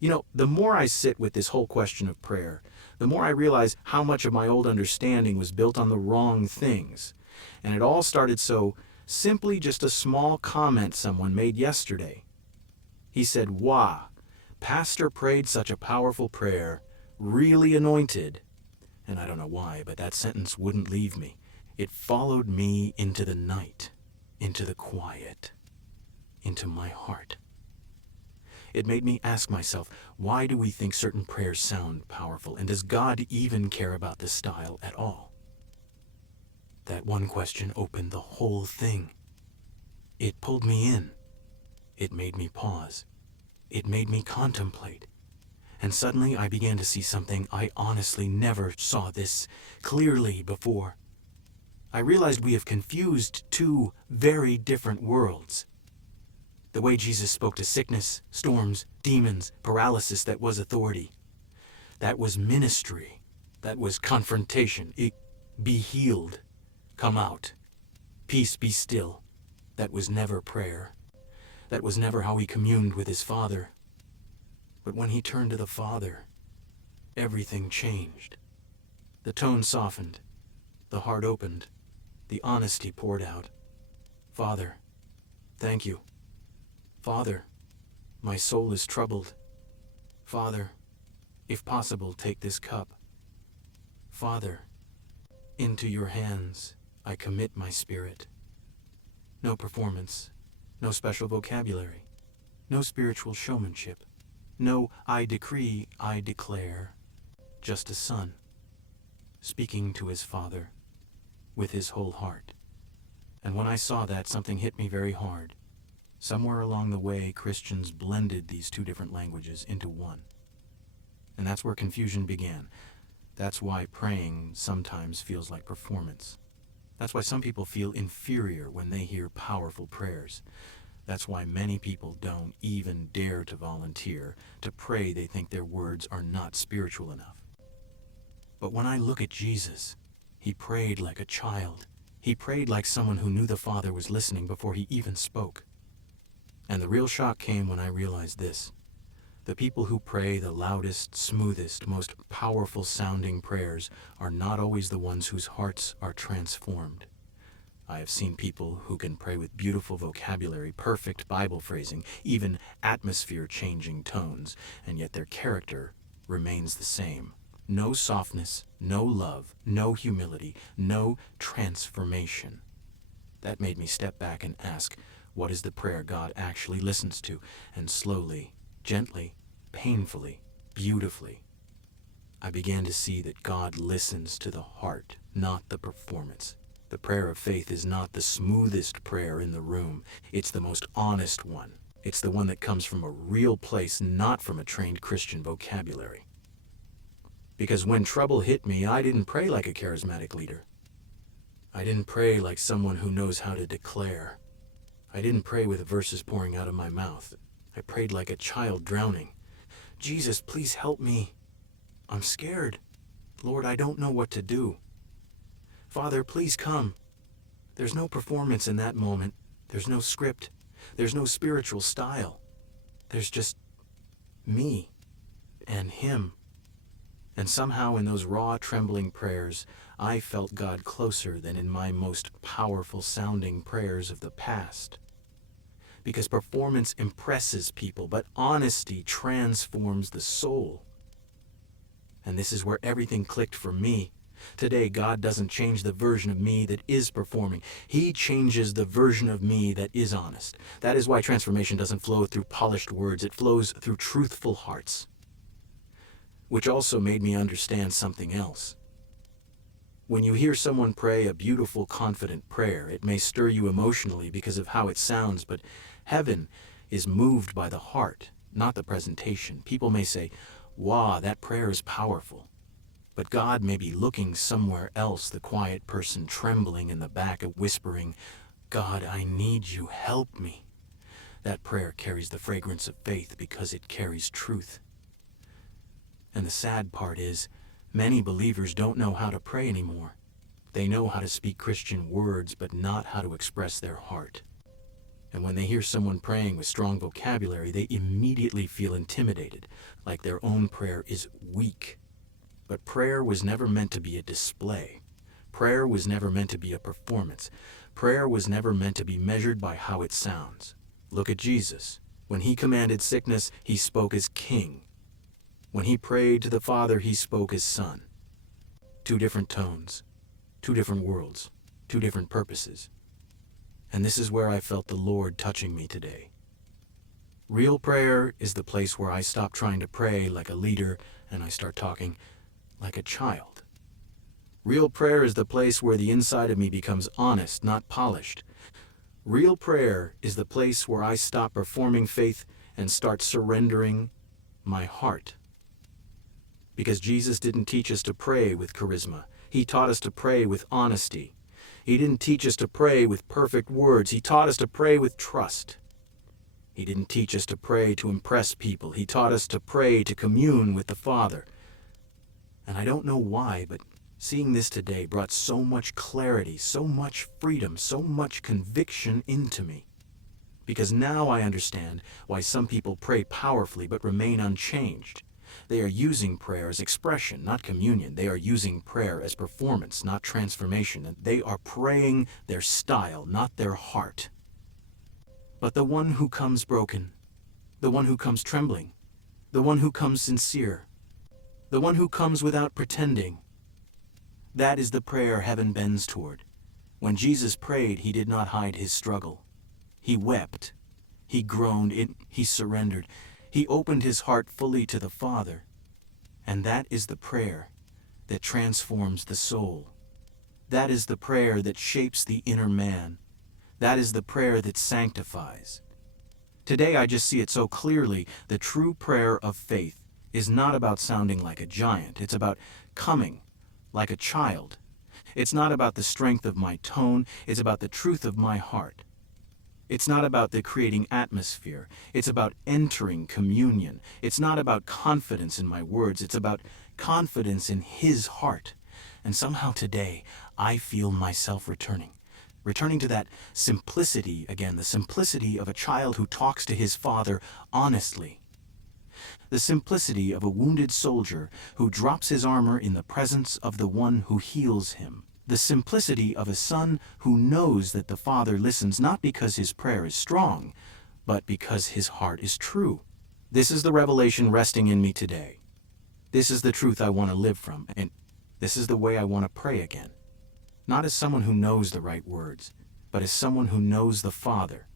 The more I sit with this whole question of prayer, the more I realize how much of my old understanding was built on the wrong things. And it all started simply just a small comment someone made yesterday. He said, "Wow, Pastor prayed such a powerful prayer, really anointed." And I don't know why, but that sentence wouldn't leave me. It followed me into the night, into the quiet, into my heart. It made me ask myself, why do we think certain prayers sound powerful, and does God even care about the style at all? That one question opened the whole thing. It pulled me in. It made me pause. It made me contemplate. And suddenly I began to see something I honestly never saw this clearly before. I realized we have confused two very different worlds. The way Jesus spoke to sickness, storms, demons, paralysis, that was authority. That was ministry. That was confrontation. Be healed. Come out. Peace, be still. That was never prayer. That was never how he communed with his Father. But when he turned to the Father, everything changed. The tone softened. The heart opened. The honesty poured out. "Father, thank you. Father, my soul is troubled. Father, if possible, take this cup. Father, into your hands I commit my spirit." No performance, no special vocabulary, no spiritual showmanship, no "I decree, I declare," just a son speaking to his Father with his whole heart. And when I saw that, something hit me very hard. Somewhere along the way, Christians blended these two different languages into one. And that's where confusion began. That's why praying sometimes feels like performance. That's why some people feel inferior when they hear powerful prayers. That's why many people don't even dare to volunteer to pray. They think their words are not spiritual enough. But when I look at Jesus, he prayed like a child. He prayed like someone who knew the Father was listening before he even spoke. And the real shock came when I realized this. The people who pray the loudest, smoothest, most powerful sounding prayers are not always the ones whose hearts are transformed. I have seen people who can pray with beautiful vocabulary, perfect Bible phrasing, even atmosphere-changing tones, and yet their character remains the same. No softness, no love, no humility, no transformation. That made me step back and ask, what is the prayer God actually listens to? And slowly, gently, painfully, beautifully, I began to see that God listens to the heart, not the performance. The prayer of faith is not the smoothest prayer in the room. It's the most honest one. It's the one that comes from a real place, not from a trained Christian vocabulary. Because when trouble hit me, I didn't pray like a charismatic leader. I didn't pray like someone who knows how to declare. I didn't pray with verses pouring out of my mouth. I prayed like a child drowning. "Jesus, please help me. I'm scared. Lord, I don't know what to do. Father, please come." There's no performance in that moment. There's no script. There's no spiritual style. There's just me and him. And somehow in those raw, trembling prayers, I felt God closer than in my most powerful sounding prayers of the past. Because performance impresses people, but honesty transforms the soul. And this is where everything clicked for me. Today, God doesn't change the version of me that is performing. He changes the version of me that is honest. That is why transformation doesn't flow through polished words. It flows through truthful hearts. Which also made me understand something else. When you hear someone pray a beautiful, confident prayer, it may stir you emotionally because of how it sounds, but heaven is moved by the heart, not the presentation. People may say, "Wow, that prayer is powerful." But God may be looking somewhere else, the quiet person trembling in the back and whispering, "God, I need you, help me." That prayer carries the fragrance of faith because it carries truth. And the sad part is, many believers don't know how to pray anymore. They know how to speak Christian words, but not how to express their heart. And when they hear someone praying with strong vocabulary, they immediately feel intimidated, like their own prayer is weak. But prayer was never meant to be a display. Prayer was never meant to be a performance. Prayer was never meant to be measured by how it sounds. Look at Jesus. When he commanded sickness, he spoke as king. When he prayed to the Father, he spoke as Son. Two different tones, two different worlds, two different purposes. And this is where I felt the Lord touching me today. Real prayer is the place where I stop trying to pray like a leader and I start talking like a child. Real prayer is the place where the inside of me becomes honest, not polished. Real prayer is the place where I stop performing faith and start surrendering my heart. Because Jesus didn't teach us to pray with charisma. He taught us to pray with honesty. He didn't teach us to pray with perfect words. He taught us to pray with trust. He didn't teach us to pray to impress people. He taught us to pray to commune with the Father. And I don't know why, but seeing this today brought so much clarity, so much freedom, so much conviction into me. Because now I understand why some people pray powerfully but remain unchanged. They are using prayer as expression, not communion. They are using prayer as performance, not transformation. And they are praying their style, not their heart. But the one who comes broken, the one who comes trembling, the one who comes sincere, the one who comes without pretending, that is the prayer heaven bends toward. When Jesus prayed, he did not hide his struggle. He wept. He groaned. He surrendered. He opened his heart fully to the Father. And that is the prayer that transforms the soul. That is the prayer that shapes the inner man. That is the prayer that sanctifies. Today I just see it so clearly. The true prayer of faith is not about sounding like a giant. It's about coming like a child. It's not about the strength of my tone. It's about the truth of my heart. It's not about the creating atmosphere. It's about entering communion. It's not about confidence in my words. It's about confidence in his heart. And somehow today, I feel myself returning to that simplicity again, the simplicity of a child who talks to his father honestly. The simplicity of a wounded soldier who drops his armor in the presence of the one who heals him. The simplicity of a son who knows that the Father listens not because his prayer is strong, but because his heart is true. This is the revelation resting in me today. This is the truth I want to live from, and this is the way I want to pray again. Not as someone who knows the right words, but as someone who knows the Father,